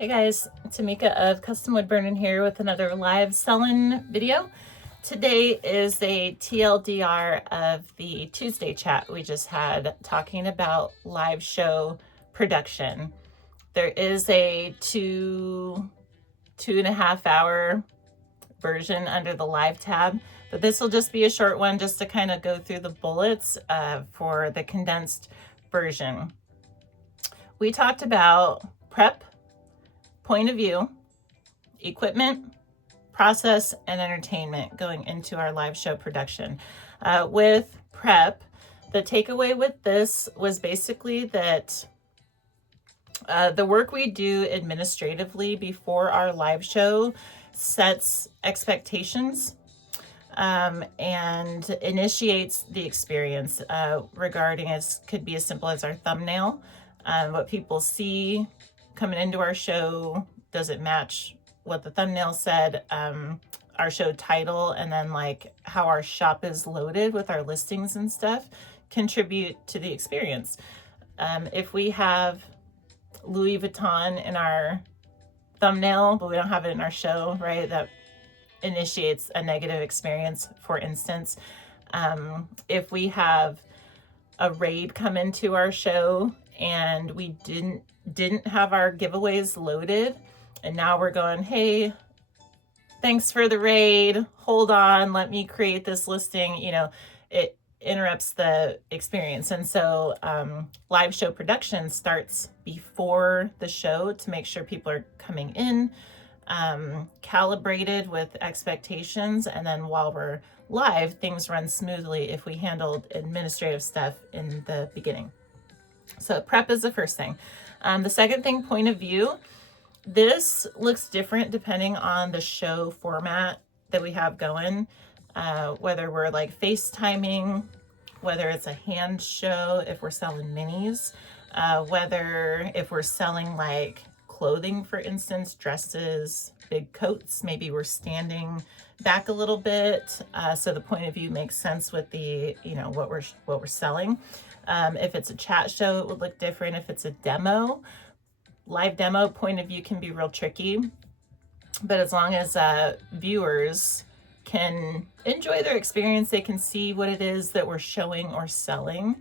Hey guys, Tamika of Custom Wood Burning here with another live selling video. Today is a TLDR of the Tuesday chat we just had talking about live show production. There is a two and a half hour version under the live tab, but this will just be a short one just to kind of go through the bullets for the condensed version. We talked about prep, point of view, equipment, process, and entertainment going into our live show production. With prep, the takeaway with this was basically that the work we do administratively before our live show sets expectations and initiates the experience regarding, as could be as simple as our thumbnail, what people see coming into our show. Does it match what the thumbnail said? Our show title, and then like how our shop is loaded with our listings and stuff contribute to the experience. If we have Louis Vuitton in our thumbnail, but we don't have it in our show, right? That initiates a negative experience. For instance, if we have a raid come into our show and we didn't have our giveaways loaded, and now we're going, hey, thanks for the raid, hold on, let me create this listing, it interrupts the experience. And so live show production starts before the show to make sure people are coming in calibrated with expectations, and then while we're live, things run smoothly if we handled administrative stuff in the beginning. So prep is the first thing. The second thing, point of view. This looks different depending on the show format that we have going, whether we're like FaceTiming, whether it's a hand show, if we're selling minis, whether if we're selling like clothing, for instance, dresses, big coats, maybe we're standing back a little bit, so the point of view makes sense with the, what we're selling. If it's a chat show, it would look different. If it's a demo, live demo, point of view can be real tricky, but as long as viewers can enjoy their experience, they can see what it is that we're showing or selling.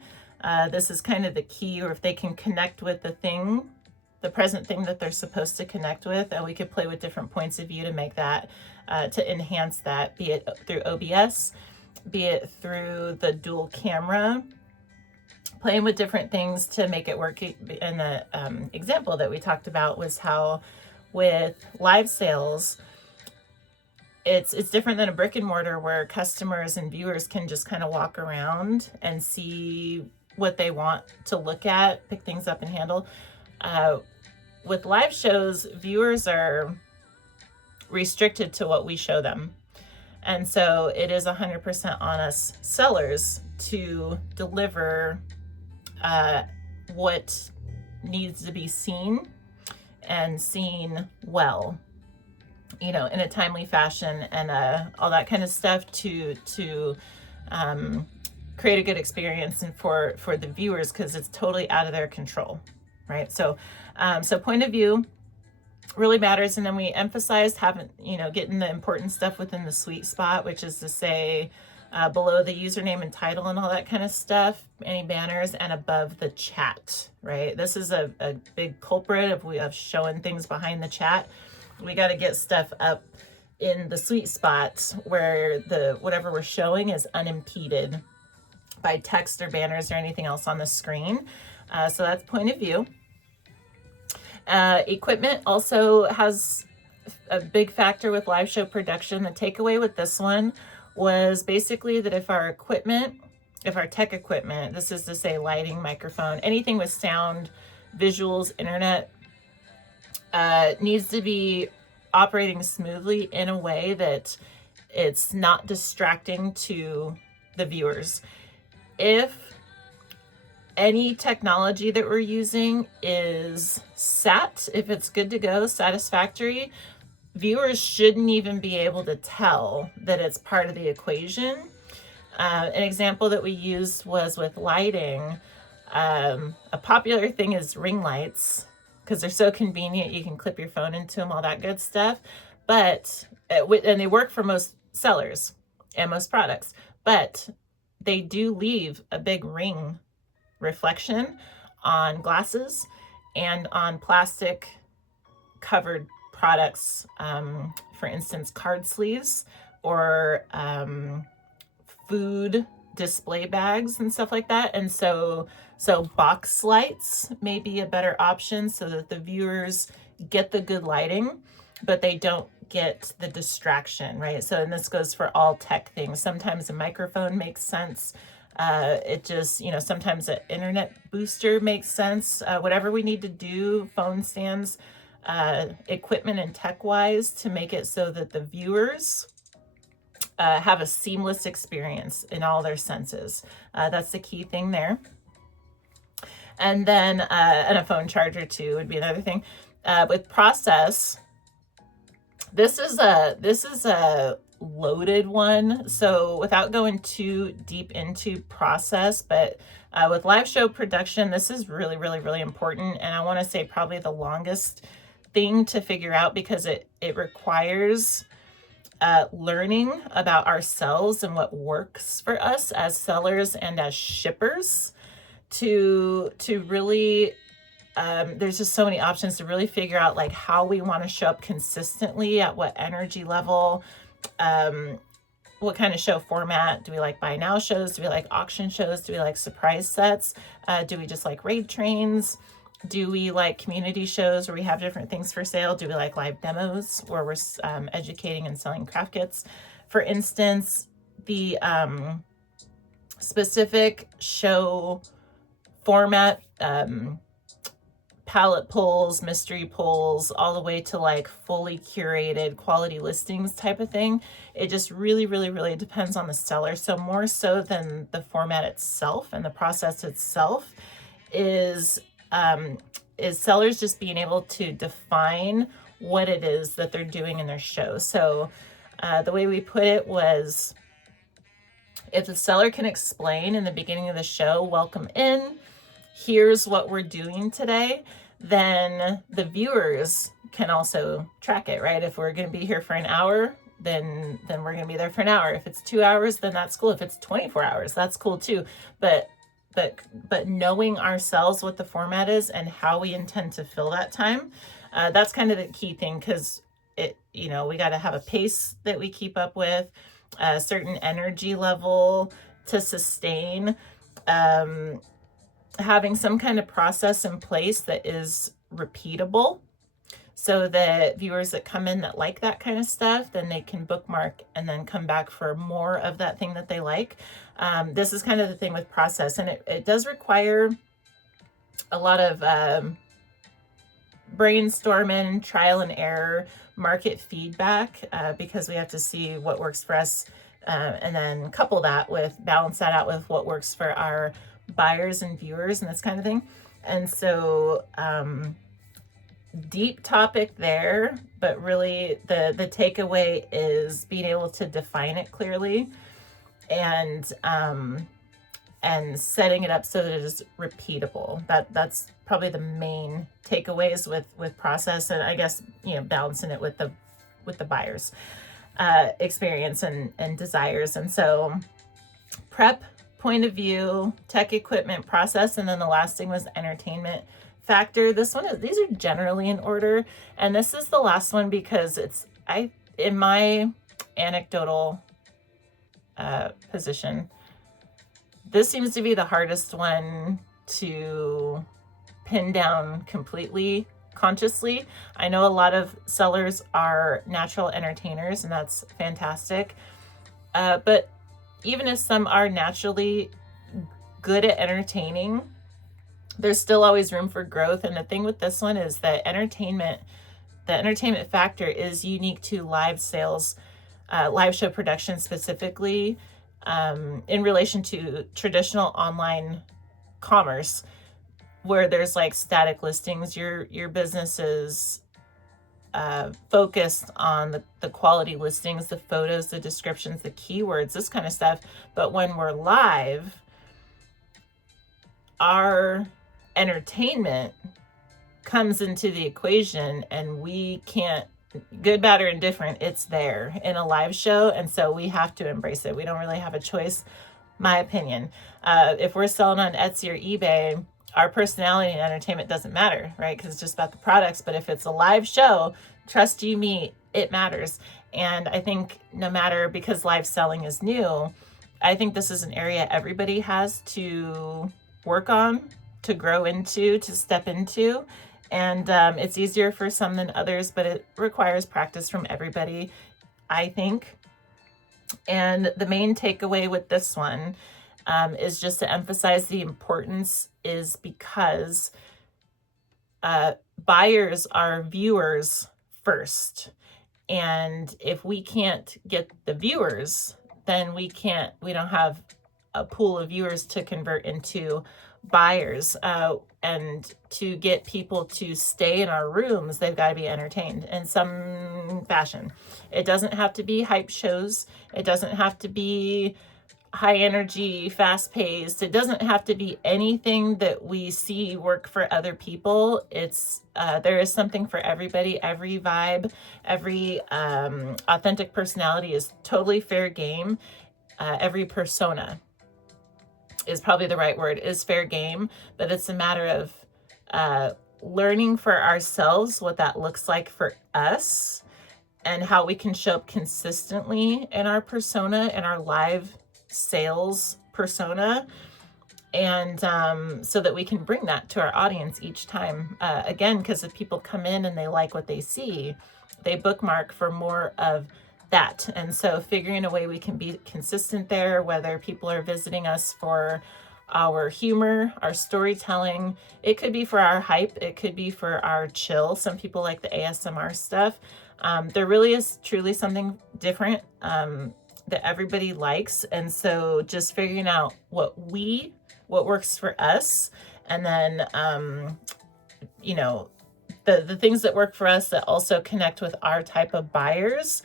This is kind of the key, or if they can connect with the present thing that they're supposed to connect with, and we could play with different points of view to make that, to enhance that, be it through OBS, be it through the dual camera, playing with different things to make it work. In the example that we talked about was how with live sales, it's different than a brick and mortar where customers and viewers can just kind of walk around and see what they want to look at, pick things up and handle. With live shows, viewers are restricted to what we show them. And so it is 100% on us sellers to deliver what needs to be seen and seen well, in a timely fashion, and all that kind of stuff to create a good experience and for the viewers, because it's totally out of their control, right? So point of view really matters. And then we emphasized getting the important stuff within the sweet spot, which is to say below the username and title and all that kind of stuff, any banners, and above the chat, right? This is a big culprit of showing things behind the chat. We got to get stuff up in the sweet spot where whatever we're showing is unimpeded by text or banners or anything else on the screen. So that's point of view. Equipment also has a big factor with live show production. The takeaway with this one was basically that if our tech equipment, this is to say lighting, microphone, anything with sound, visuals, internet, needs to be operating smoothly in a way that it's not distracting to the viewers. If any technology that we're using is if it's good to go, satisfactory, viewers shouldn't even be able to tell that it's part of the equation. An example that we used was with lighting. A popular thing is ring lights. because they're so convenient. You can clip your phone into them, all that good stuff. But, and they work for most sellers and most products, but they do leave a big ring reflection on glasses and on plastic covered products. For instance, card sleeves or food display bags and stuff like that. And so box lights may be a better option so that the viewers get the good lighting, but they don't get the distraction, right? So, and this goes for all tech things. Sometimes a microphone makes sense. It just, sometimes an internet booster makes sense. Whatever we need to do, phone stands, equipment and tech wise, to make it so that the viewers have a seamless experience in all their senses. That's the key thing there. And then, and a phone charger too would be another thing. With process, this is a loaded one. So without going too deep into process, but with live show production, this is really, really, really important. And I want to say probably the longest thing to figure out, because it requires learning about ourselves and what works for us as sellers and as shippers to really there's just so many options to really figure out like how we want to show up consistently, at what energy level, what kind of show format. Do we like buy now shows? Do we like auction shows? Do we like surprise sets? Do we just like raid trains? Do we like community shows where we have different things for sale? Do we like live demos where we're educating and selling craft kits? For instance, the specific show format, palette pulls, mystery pulls, all the way to like fully curated quality listings type of thing. It just really, really, really depends on the seller. So more so than the format itself and the process itself is sellers just being able to define what it is that they're doing in their show. So the way we put it was, if the seller can explain in the beginning of the show, welcome in, here's what we're doing today, then the viewers can also track it, right? If we're going to be here for an hour, then we're going to be there for an hour. If it's 2 hours, then that's cool. If it's 24 hours, that's cool too. But knowing ourselves what the format is and how we intend to fill that time, that's kind of the key thing, because we got to have a pace that we keep up with, a certain energy level to sustain, having some kind of process in place that is repeatable, so that viewers that come in that like that kind of stuff, then they can bookmark and then come back for more of that thing that they like. This is kind of the thing with process, and it does require a lot of brainstorming, trial and error, market feedback, because we have to see what works for us, and then balance that out with what works for our buyers and viewers and this kind of thing. And so deep topic there, but really the takeaway is being able to define it clearly, and setting it up so that it is repeatable. That's probably the main takeaways with process, and I guess balancing it with the buyers experience and desires. And so prep, point of view, tech equipment, process, and then the last thing was entertainment factor. These are generally in order, and this is the last one because in my anecdotal position, this seems to be the hardest one to pin down completely consciously. I know a lot of sellers are natural entertainers, and that's fantastic, but even if some are naturally good at entertaining, there's still always room for growth. And the thing with this one is that the entertainment factor is unique to live sales, live show production specifically, in relation to traditional online commerce, where there's like static listings. Your business is focused on the quality listings, the photos, the descriptions, the keywords, this kind of stuff. But when we're live, our entertainment comes into the equation, and we can't, good, bad, or indifferent, it's there in a live show. And so we have to embrace it. We don't really have a choice, my opinion. If we're selling on Etsy or eBay, our personality and entertainment doesn't matter, right? Because it's just about the products. But if it's a live show, trust you me, it matters. And I think no matter, because live selling is new, I think this is an area everybody has to work on, to grow into, to step into. And it's easier for some than others, but it requires practice from everybody, I think. And the main takeaway with this one is just to emphasize the importance, is because buyers are viewers first. And if we can't get the viewers, then we don't have a pool of viewers to convert into buyers. And to get people to stay in our rooms, they've got to be entertained in some fashion. It doesn't have to be hype shows. It doesn't have to be high energy, fast paced. It doesn't have to be anything that we see work for other people. It's there is something for everybody. Every vibe, every authentic personality is totally fair game. Every persona is probably the right word, is fair game, but it's a matter of learning for ourselves what that looks like for us, and how we can show up consistently in our persona, in our live sales persona, and so that we can bring that to our audience each time. Again, because if people come in and they like what they see, they bookmark for more of that. And so figuring a way we can be consistent there, whether people are visiting us for our humor, our storytelling, it could be for our hype, it could be for our chill. Some people like the ASMR stuff. There really is truly something different that everybody likes. And so just figuring out what works for us, and then the things that work for us that also connect with our type of buyers.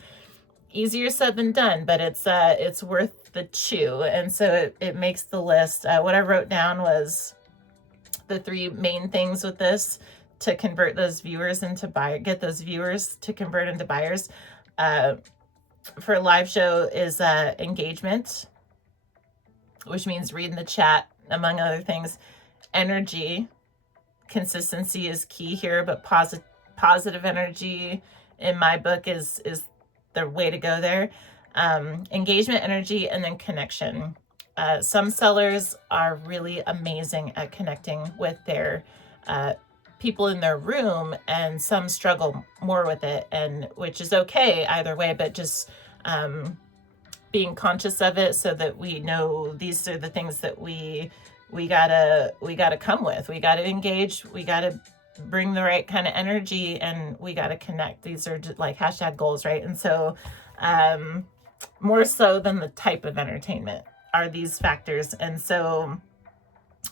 Easier said than done, but it's worth the chew. And so it makes the list. What I wrote down was the 3 main things with this to convert those viewers into get those viewers to convert into buyers. For a live show is engagement, which means reading the chat, among other things. Energy, consistency is key here, but positive energy in my book is the way to go there. Engagement, energy, and then connection. Some sellers are really amazing at connecting with their people in their room, and some struggle more with it, and which is okay either way, but just being conscious of it so that we know these are the things that we gotta come with. We gotta engage, we gotta bring the right kind of energy, and we got to connect. These are just like hashtag goals, right? And so more so than the type of entertainment are these factors. And so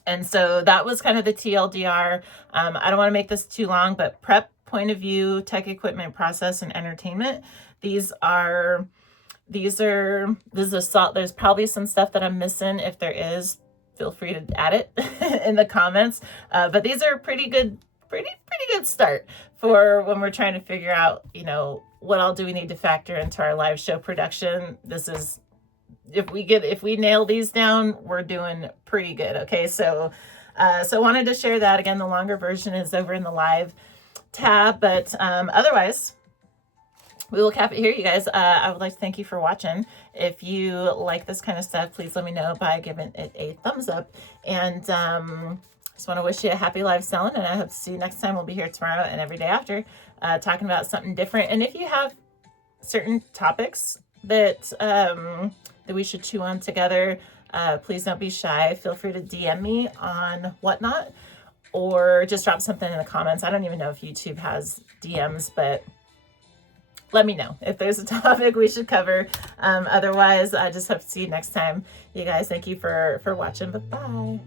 that was kind of the TLDR. I don't want to make this too long, but prep, point of view, tech, equipment, process, and entertainment. This is a salt. There's probably some stuff that I'm missing. If there is, feel free to add it in the comments. But these are pretty good start for when we're trying to figure out, what all do we need to factor into our live show production. This is, if we nail these down, we're doing pretty good. Okay. So wanted to share that. Again, the longer version is over in the live tab, but otherwise we will cap it here, you guys. I would like to thank you for watching. If you like this kind of stuff, please let me know by giving it a thumbs up. And just want to wish you a happy live selling, and I hope to see you next time. We'll be here tomorrow and every day after, talking about something different. And if you have certain topics that we should chew on together, please don't be shy. Feel free to DM me on Whatnot, or just drop something in the comments. I don't even know if YouTube has DMs, but let me know if there's a topic we should cover. Otherwise, I just hope to see you next time. You guys, thank you for watching. Bye-bye.